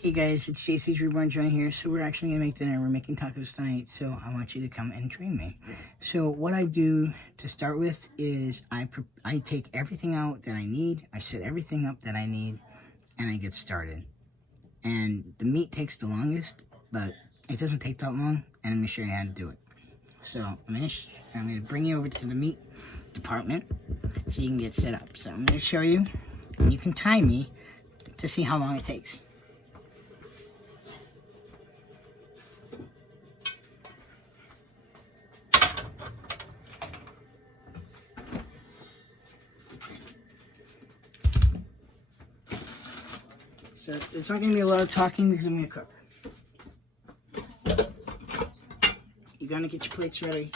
Hey guys, it's JC's Reborn Johnny here. So we're actually gonna make dinner. We're making tacos tonight, so I want you to come and join me. So what I do to start with is I take everything out that I need. I set everything up that I need, and I get started. And the meat takes the longest, but it doesn't take that long. And I'm gonna show you how to do it. So I'm gonna bring you over to the meat department so you can get set up. So I'm gonna show you, and you can time me to see how long it takes. So it's not going to be a lot of talking because I'm going to cook. You're going to get your plates ready.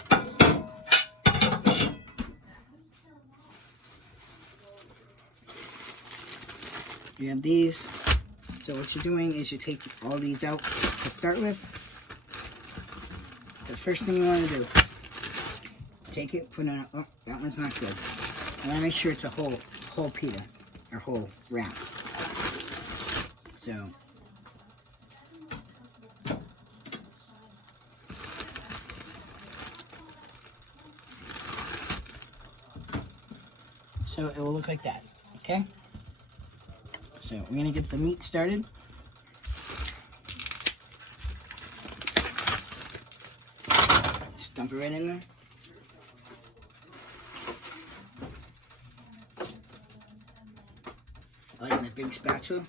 You have these. So what you're doing is you take all these out to start with. The first thing you want to do, take it, put it on. Oh, that one's not good. I want to make sure it's a whole pita or whole wrap. So it will look like that, okay? So we're gonna get the meat started. Just dump it right in there. I like my big spatula.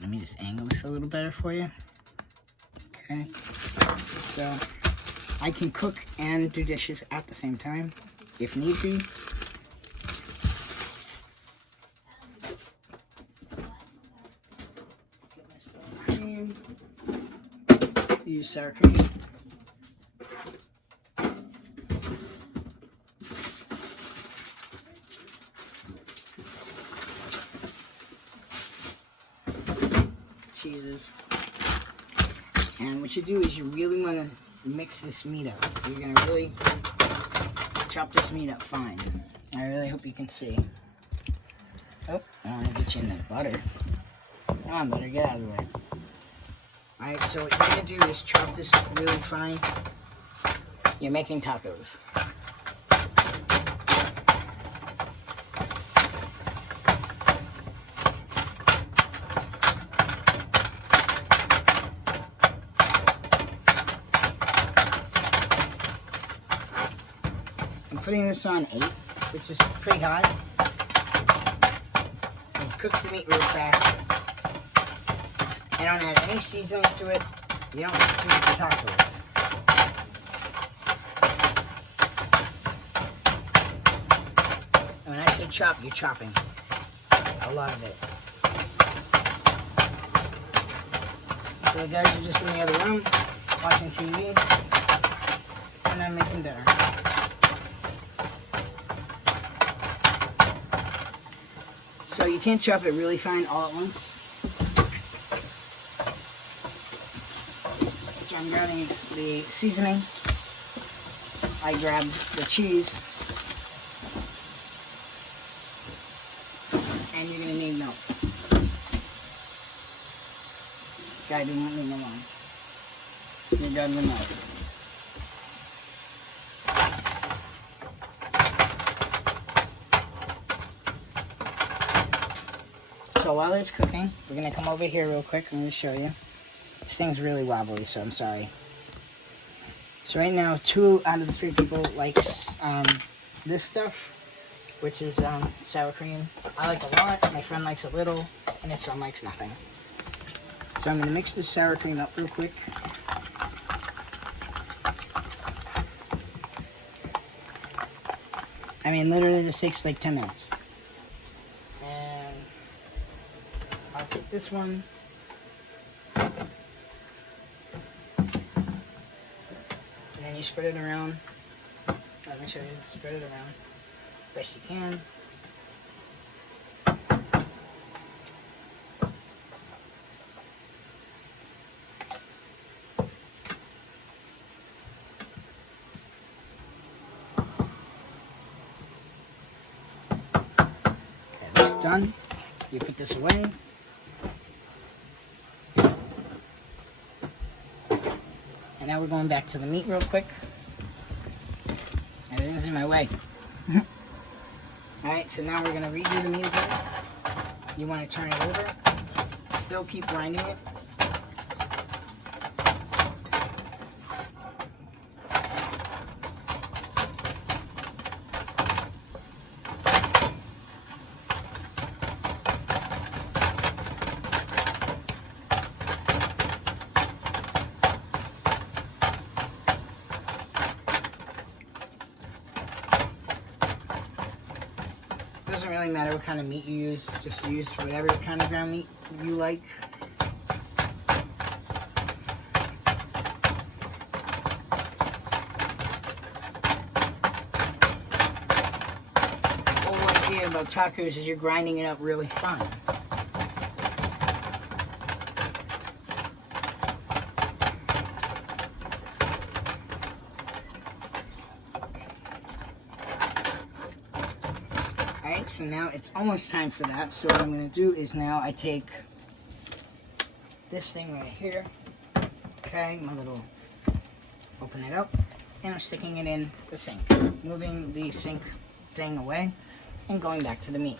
Let me just angle this a little better for you. Okay. So I can cook and do dishes at the same time, if need be. Use sour cream. Cheeses. And what you do is you really want to mix this meat up. So you're going to really chop this meat up fine. I really hope you can see. Oh, I want to get you in that butter. Come on, butter, get out of the way. Alright, so what you're going to do is chop this really fine. You're making tacos. I'm putting this on 8, which is pretty hot. So it cooks the meat really fast. I don't add any seasoning to it. You don't have to make the tacos. And when I say chop, you're chopping a lot of it. So the guys are just in the other room watching TV, and I'm making dinner. So you can't chop it really fine all at once. So I'm grabbing the seasoning. I grabbed the cheese. And you're gonna need milk. Guy did not leave me alone. You're grabbing the milk. So while it's cooking, we're gonna come over here real quick. I'm gonna show you. This thing's really wobbly, so I'm sorry. So right now, 2 out of the 3 people likes this stuff, which is sour cream. I like a lot, my friend likes a little, and his son likes nothing. So I'm gonna mix this sour cream up real quick. I mean, literally this takes like 10 minutes. And I'll take this one. And then you spread it around. Let me show you. Spread it around best you can. Okay, that's done. You put this away. And now we're going back to the meat real quick. Everything's in my way. Alright, so now we're going to redo the meat again. You want to turn it over. Still keep grinding it. Doesn't really matter what kind of meat you use, just use whatever kind of ground meat you like. The whole idea about tacos is you're grinding it up really fine. Alright, so now it's almost time for that. So what I'm going to do is now I take this thing right here. Okay, my little, open it up. And I'm sticking it in the sink. Moving the sink thing away and going back to the meat.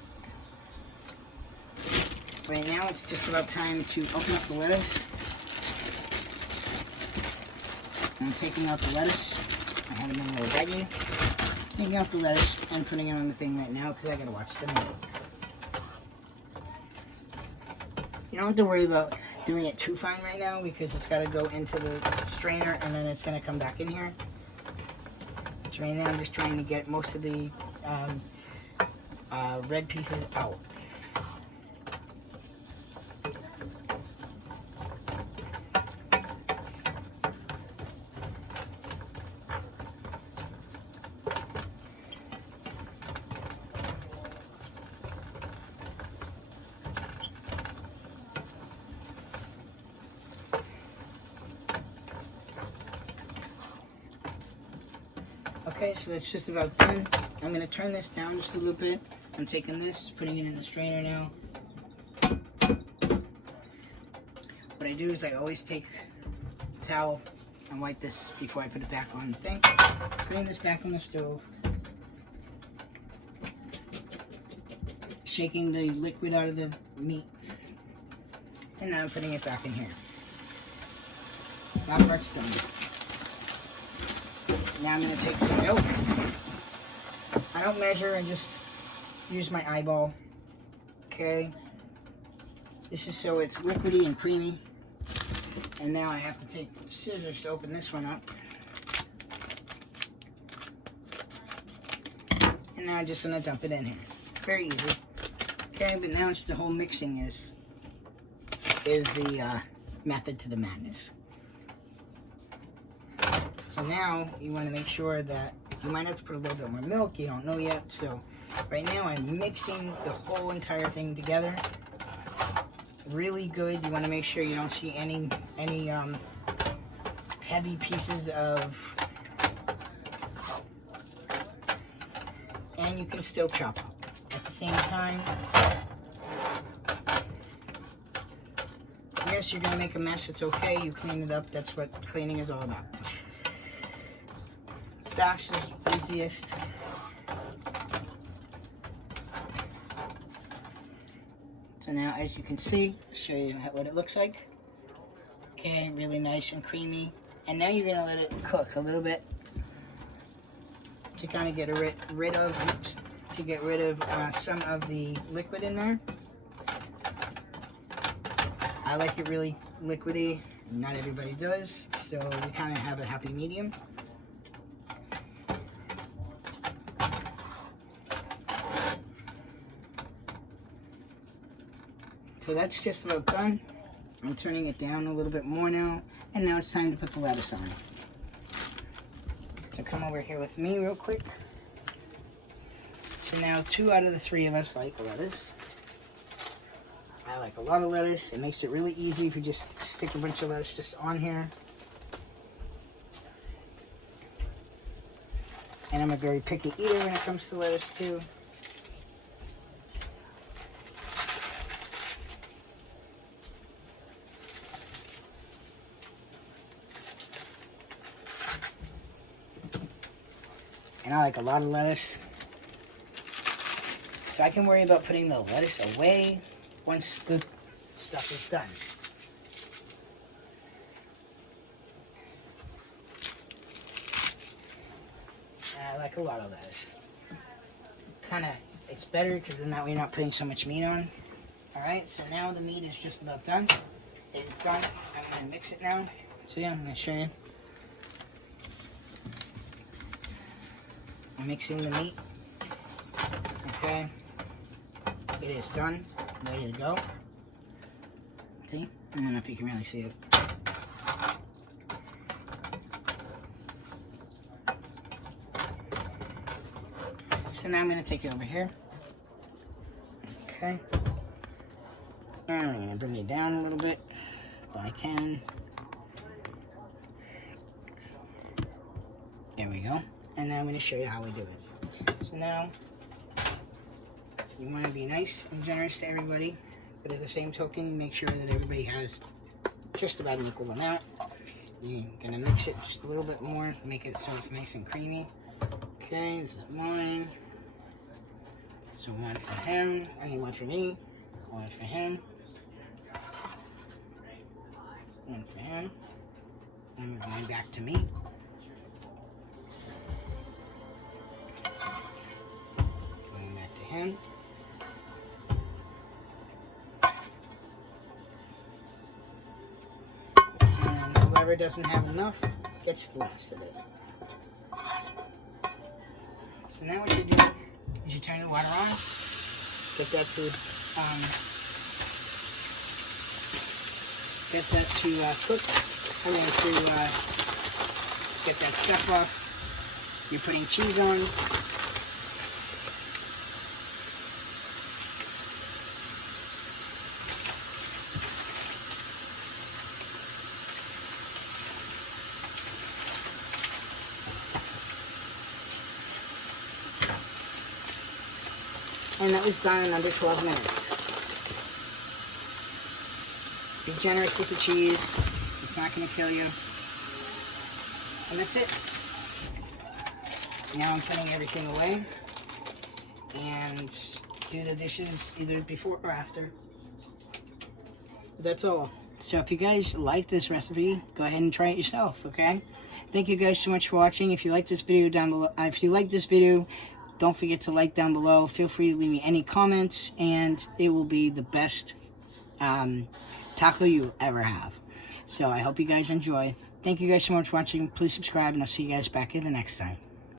Right now it's just about time to open up the lettuce. I'm taking out the lettuce. I have it in a little baggie. Taking out the lettuce and putting it on the thing right now because I gotta watch the meat. You don't have to worry about doing it too fine right now because it's gotta go into the strainer and then it's gonna come back in here. So right now I'm just trying to get most of the red pieces out. Okay, so that's just about done. I'm going to turn this down just a little bit. I'm taking this, putting it in the strainer now. What I do is I always take a towel and wipe this before I put it back on the thing. Putting this back on the stove. Shaking the liquid out of the meat. And now I'm putting it back in here. That part's done. Now I'm going to take some milk. I don't measure, I just use my eyeball. Okay. This is so it's liquidy and creamy. And now I have to take scissors to open this one up. And now I'm just going to dump it in here. Very easy. Okay, but now it's the whole mixing is the method to the madness. So now you want to make sure that you might have to put a little bit more milk. You don't know yet. So right now I'm mixing the whole entire thing together. Really good. You want to make sure you don't see any heavy pieces of, and you can still chop up at the same time. Yes, you're gonna make a mess. It's okay. You clean it up. That's what cleaning is all about. Fastest, easiest. So now, as you can see, I'll show you what it looks like. Okay, really nice and creamy. And now you're gonna let it cook a little bit to kind of get rid of some of the liquid in there. I like it really liquidy. Not everybody does, so we kind of have a happy medium. So that's just about done. I'm turning it down a little bit more now, and now it's time to put the lettuce on. So come over here with me real quick. So now 2 out of the 3 of us like lettuce. I like a lot of lettuce. It makes it really easy if you just stick a bunch of lettuce just on here. And I'm a very picky eater when it comes to lettuce too. and I like a lot of lettuce. So I can worry about putting the lettuce away once the stuff is done. I like a lot of lettuce. It's better because then that way you're not putting so much meat on. Alright, so now the meat is just about done. It is done. I'm going to mix it now. So yeah, I'm going to show you. I'm mixing the meat. Okay. It is done. Ready to go. See? I don't know if you can really see it. So now I'm going to take it over here. Okay. And I'm going to bring it down a little bit if I can. There we go. And now I'm going to show you how we do it. So now, you want to be nice and generous to everybody, but at the same token, make sure that everybody has just about an equal amount. You're going to mix it just a little bit more, make it so it's nice and creamy. Okay, this is mine. So one for him, one for me, one for him, one for him, and we're going back to me. Going back to him. And whoever doesn't have enough gets the rest of it. So now what you do is you turn the water on, get that to cook, and then to get that stuff off. You're putting cheese on. And that was done in under 12 minutes. Be generous with the cheese. It's not going to kill you. And that's it. Now I'm putting everything away. And do the dishes either before or after. That's all. So if you guys like this recipe, go ahead and try it yourself, okay? Thank you guys so much for watching. If you like this video down below, don't forget to like down below. Feel free to leave me any comments, and it will be the best taco you ever have. So I hope you guys enjoy. Thank you guys so much for watching. Please subscribe, and I'll see you guys back here the next time.